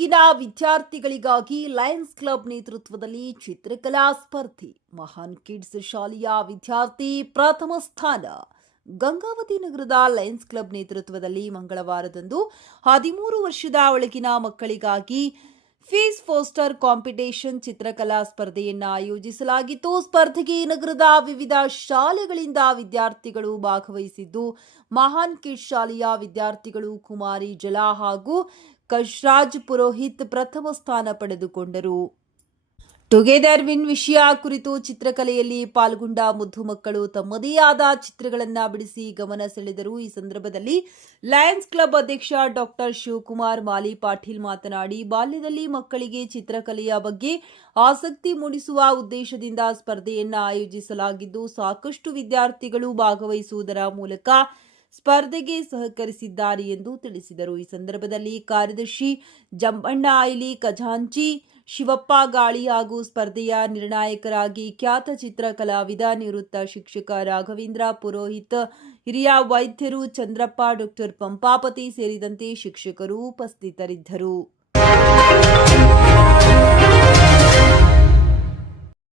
ಬೆಳಗಿನ ವಿದ್ಯಾರ್ಥಿಗಳಿಗಾಗಿ Lions club ನೇತೃತ್ವದಲ್ಲಿ ಚಿತ್ರಕಲಾ ಸ್ಪರ್ಧೆ. ಮಹಾನ್ ಕಿಡ್ಸ್ ಶಾಲೆಯ ವಿದ್ಯಾರ್ಥಿ ಪ್ರಥಮ ಸ್ಥಾನ. ಗಂಗಾವತಿ ನಗರದ ಲಯನ್ಸ್ ಕ್ಲಬ್ ನೇತೃತ್ವದಲ್ಲಿ ಮಂಗಳವಾರದಂದು 13 ವರ್ಷದ ಒಳಗಿನ ಮಕ್ಕಳಿಗಾಗಿ ಫೀಸ್ ಫೋಸ್ಟರ್ ಕಾಂಪಿಟೇಷನ್ ಚಿತ್ರಕಲಾ ಸ್ಪರ್ಧೆಯನ್ನು ಆಯೋಜಿಸಲಾಗಿತ್ತು. ಸ್ಪರ್ಧೆಗೆ ನಗರದ ವಿವಿಧ ಶಾಲೆಗಳಿಂದ ವಿದ್ಯಾರ್ಥಿಗಳು ಭಾಗವಹಿಸಿದ್ದು, ಮಹಾನ್ ಕಿಡ್ಸ್ ಶಾಲೆಯ ವಿದ್ಯಾರ್ಥಿಗಳು ಕುಮಾರಿ ಜಲಾ ಹಾಗೂ ಕಶ್ರಾಜ್ ಪುರೋಹಿತ್ ಪ್ರಥಮ ಸ್ಥಾನ ಪಡೆದುಕೊಂಡರು. ಟುಗೆದರ್ ವಿನ್ ವಿಷಯ ಕುರಿತು ಚಿತ್ರಕಲೆಯಲ್ಲಿ ಪಾಲ್ಗೊಂಡ ಮುದ್ದು ಮಕ್ಕಳು ತಮ್ಮದೇ ಆದ ಚಿತ್ರಗಳನ್ನು ಬಿಡಿಸಿ ಗಮನ ಸೆಳೆದರು. ಈ ಸಂದರ್ಭದಲ್ಲಿ ಲಯನ್ಸ್ ಕ್ಲಬ್ ಅಧ್ಯಕ್ಷ ಡಾಕ್ಟರ್ ಶಿವಕುಮಾರ್ ಮಾಲಿ ಪಾಟೀಲ್ ಮಾತನಾಡಿ, ಬಾಲ್ಯದಲ್ಲಿ ಮಕ್ಕಳಿಗೆ ಚಿತ್ರಕಲೆಯ ಬಗ್ಗೆ ಆಸಕ್ತಿ ಮೂಡಿಸುವ ಉದ್ದೇಶದಿಂದ ಸ್ಪರ್ಧೆಯನ್ನು ಆಯೋಜಿಸಲಾಗಿದ್ದು, ಸಾಕಷ್ಟು ವಿದ್ಯಾರ್ಥಿಗಳು ಭಾಗವಹಿಸುವುದರ ಮೂಲಕ ಸ್ಪರ್ಧೆಗೆ ಸಹಕರಿಸಿದ್ದಾರೆ ಎಂದು ತಿಳಿಸಿದರು. ಈ ಸಂದರ್ಭದಲ್ಲಿ ಕಾರ್ಯದರ್ಶಿ ಜಂಬಣ್ಣ ಐಲಿ, ಖಜಾಂಚಿ ಶಿವಪ್ಪ ಗಾಳಿ ಹಾಗೂ ಸ್ಪರ್ಧೆಯ ನಿರ್ಣಾಯಕರಾಗಿ ಖ್ಯಾತ ಚಿತ್ರಕಲಾವಿದ ನಿವೃತ್ತ ಶಿಕ್ಷಕ ರಾಘವೇಂದ್ರ ಪುರೋಹಿತ್, ಹಿರಿಯ ವೈದ್ಯರು ಚಂದ್ರಪ್ಪ, ಡಾಕ್ಟರ್ ಪಂಪಾಪತಿ ಸೇರಿದಂತೆ ಶಿಕ್ಷಕರು ಉಪಸ್ಥಿತರಿದ್ದರು.